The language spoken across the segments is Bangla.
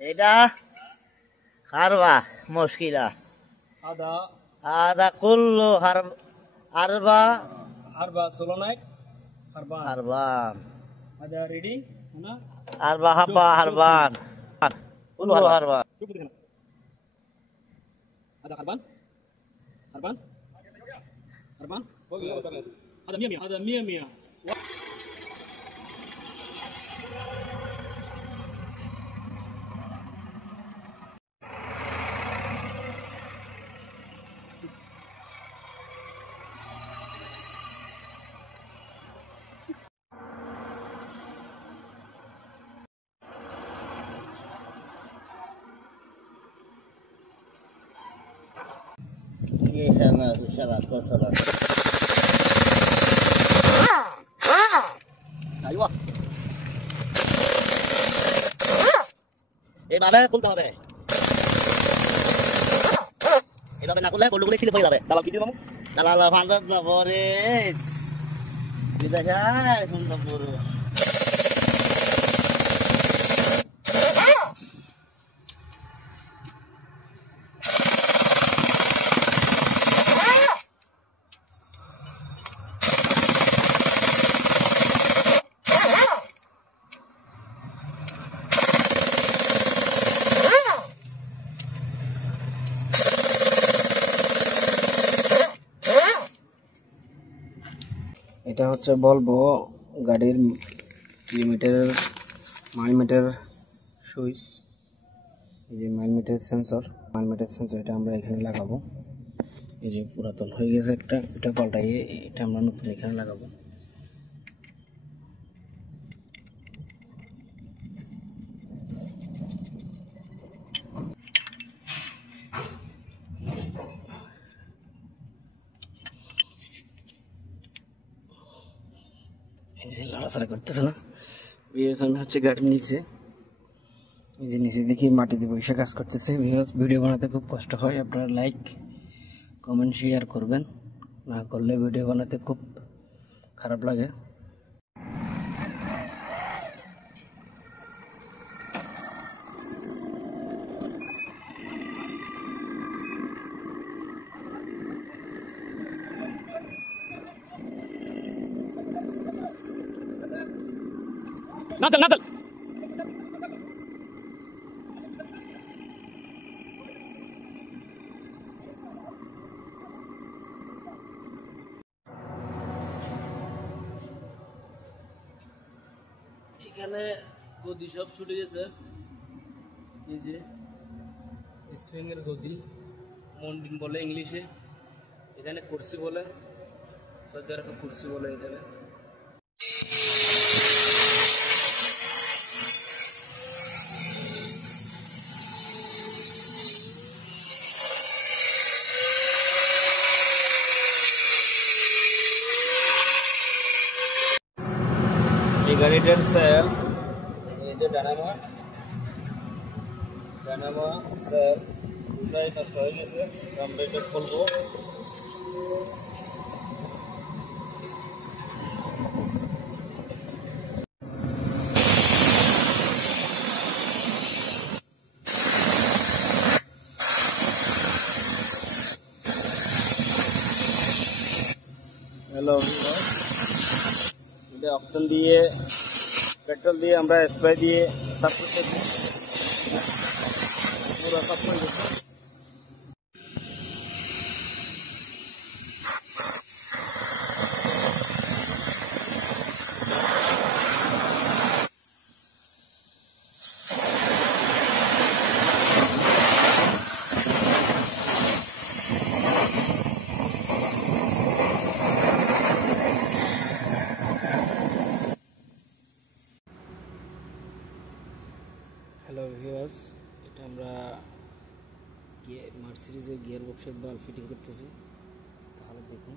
এটা হারবা মুশকিলা هذا هذا كله أربع سولونايك هربان. هربان هذا ريدي هنا 4 حبة هربان كله هربان. شوف هنا هذا هربان هذا 100 هذا 100 ये शाला शाला को शाला ايوه এভাবে খুলতে হবে এভাবে না করলে গলুগুলো ছিঁড়ে পড়ে যাবে দালাল কি দিলাম দালাল ভাঁজা যাব রে বিদেশায় সুন্দর পুরো এটা হচ্ছে বলবো গাড়ির কিলোমিটার মাইলমিটার সুইচ এই যে মাইলমিটার সেন্সর এটা আমরা এখানে লাগাবো এই যে পুরাতন হয়ে গেছে একটা এটা পাল্টাইয়ে এটা আমরা নতুন এখানে লাগাবো লড়াচড়া করতেছে না আমি হচ্ছে গাড়ির নিচে এই যে নিচে দেখি মাটিতে বসে কাজ করতেছে ভিডিও বানাতে খুব কষ্ট হয় আপনারা লাইক কমেন্ট শেয়ার করবেন না করলে ভিডিও বানাতে খুব খারাপ লাগে না চল এখানে গদি সব ছুটে গেছে এই যে স্প্রিং এর গদি মন্ডিন বলে ইংলিশে এখানে কুরসি বলে সৌদি আরবে কুরসি বলে এখানে এই গাড়িটার সেল এই যে ডানামা সেল দুটাই নষ্ট হয়ে গেছে আমরা এটা খুলবো হ্যালো এটা অপশন দিয়ে পেট্রোল দিয়ে আমরা স্প্রে দিয়ে সাফ করতে পুরো সাফ করে দিচ্ছি হ্যালো ভিউয়ার্স এটা আমরা মার্সিডিজের গিয়ার বক্সের বাল্ব ফিটিং করতেছি তাহলে দেখুন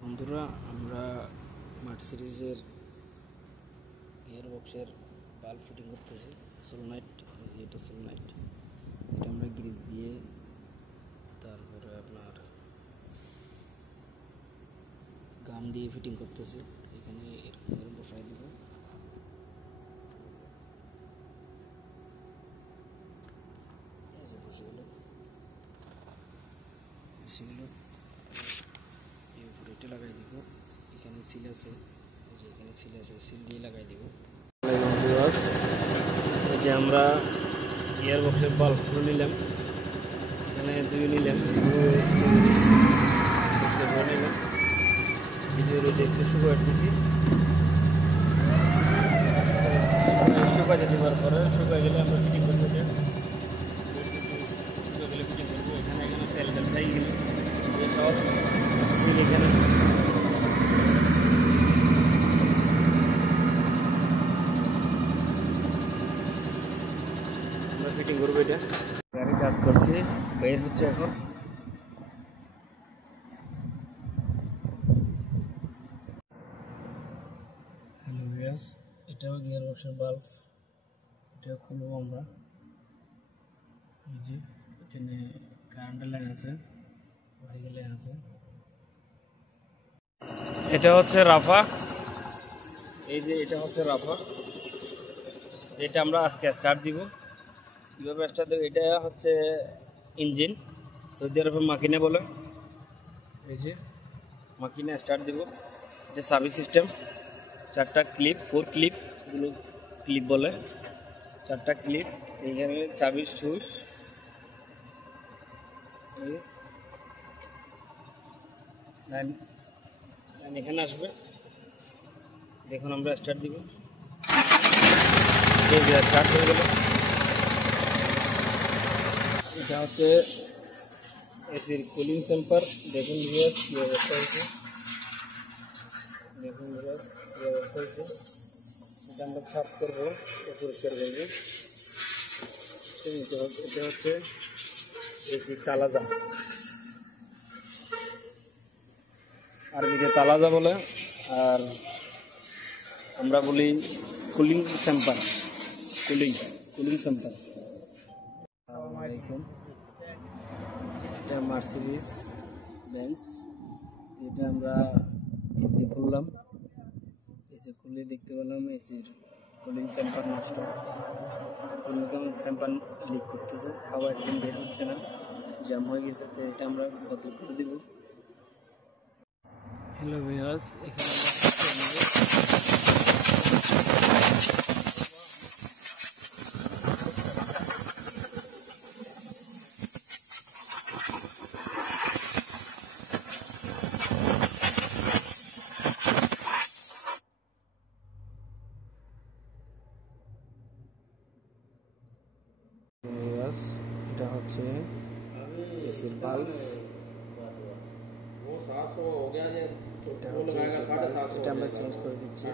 বন্ধুরা আমরা মার্সিডিজের গিয়ার বক্সের বাল্ব ফিটিং করতেছি। সোলোনাইট, এটা সোলোনাইট, এটা আমরা গ্রিজ দিয়ে তারপরে আপনার গাম দিয়ে ফিটিং করতেছি। এখানে এরকম করে বসাই দেব। এই যে বসে গেল, এই উপরে এটা লাগাই দিব। এখানে সিল আছে, এই যে এখানে সিল আছে, সিল দিয়ে লাগাই দিব। এই যে আমরা গিয়ার বক্সের বাল্বগুলো নিলাম, এখানে দুই নিলাম, নিলাম। এই যে রোদে একটু শুকাই দিয়েছি, শুকাইতে দেওয়ার পরে শুকাই গেলে আমরা ফিটিং করবো। এটা শুকাই গেলে ফিটিং করবো। এখানে তেল খাই গেলে সব সিল এখানে আমরা ফিটিং করবো। এটা গাড়ি কাজ করছি, বের হচ্ছে এখন। হ্যালো ভিউয়ার্স, এটাও গিয়ার বক্সের বাল্ব, এটাও খুলবো আমরা। এই যে এখানে কারেন্টের লাইন আছে, ভারিকের লাইন আছে। এটা হচ্ছে রাফা, এই যে এটা হচ্ছে রাফা। এটা আমরা আজকে স্টার্ট দিব। কীভাবে স্টার্ট দেবো? এটা হচ্ছে ইঞ্জিন, সৌদি আরবে মাকিনে বলে। এই যে মাকিনে স্টার্ট দিব। এটা সার্ভিস সিস্টেম, 4টা ক্লিপ, 4 ক্লিপগুলো ক্লিপ বলে, 4টা ক্লিপ। এইখানে চাবি সুইচ, লাইন এখানে আসবে। দেখুন আমরা স্টার্ট দিব, স্টার্ট হয়ে গেল। এটা হচ্ছে এসির কুলিং চেম্বার। দেখুন ভিউয়ার্স কি অবস্থা হয়েছে, দেখুন ভিউয়ার্স কি অবস্থা হয়েছে। এটা আমরা সাফ করবো, পরিষ্কার করবো। এটা হচ্ছে এসি তালাজা, আরবিতে তালাজা বলে, আর আমরা বলি কুলিং চেম্বার, কুলিং চেম্বার। আসসালামু আলাইকুম। এটা মার্সিডিজ বেঞ্জ। এটা আমরা এসি খুললাম, এসি খুলে দেখতে পেলাম এসির কুলিং চেম্বার নষ্ট, কুলিং চেম্বার লিক করতেছে, হাওয়া একদম বের হচ্ছে না, জ্যাম হয়ে গেছে। তো এটা আমরা বদল করে দিব। হ্যালো ভিউয়ার্স, এখানে এটা হচ্ছে এসির বাল্ব, এটা আমরা চেঞ্জ করে দিচ্ছি।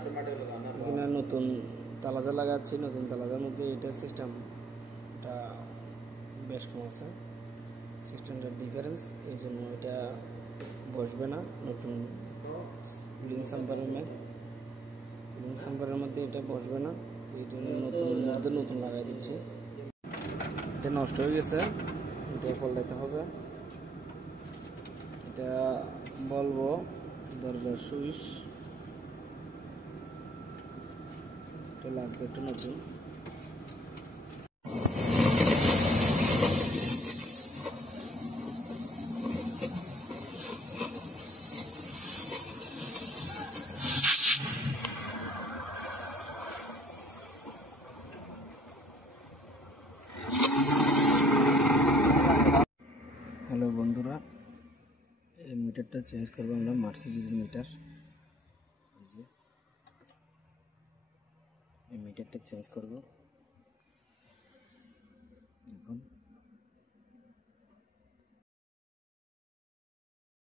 এখানে নতুন তালাজা লাগাচ্ছি, নতুন তালাজার মধ্যে এটা সিস্টেম, এটা বেশ কম আছে, সিস্টেমটার ডিফারেন্স, এই জন্য এটা বসবে না। নতুন কুলিং চেম্বারের মধ্যে এটা বসবে না, এই জন্য নতুন লাগাই দিচ্ছি। এটা নষ্ট হয়ে গেছে, এটা পাল্টাতে হবে। এটা বলবো দরজার সুইচ, এটা লাগবে একটু নতুন। হ্যালো বন্ধুরা, এই মিটারটা চেঞ্জ করবো আমরা, মার্সিডিজ মিটার। এই যে এই মিটারটা চেঞ্জ করবো।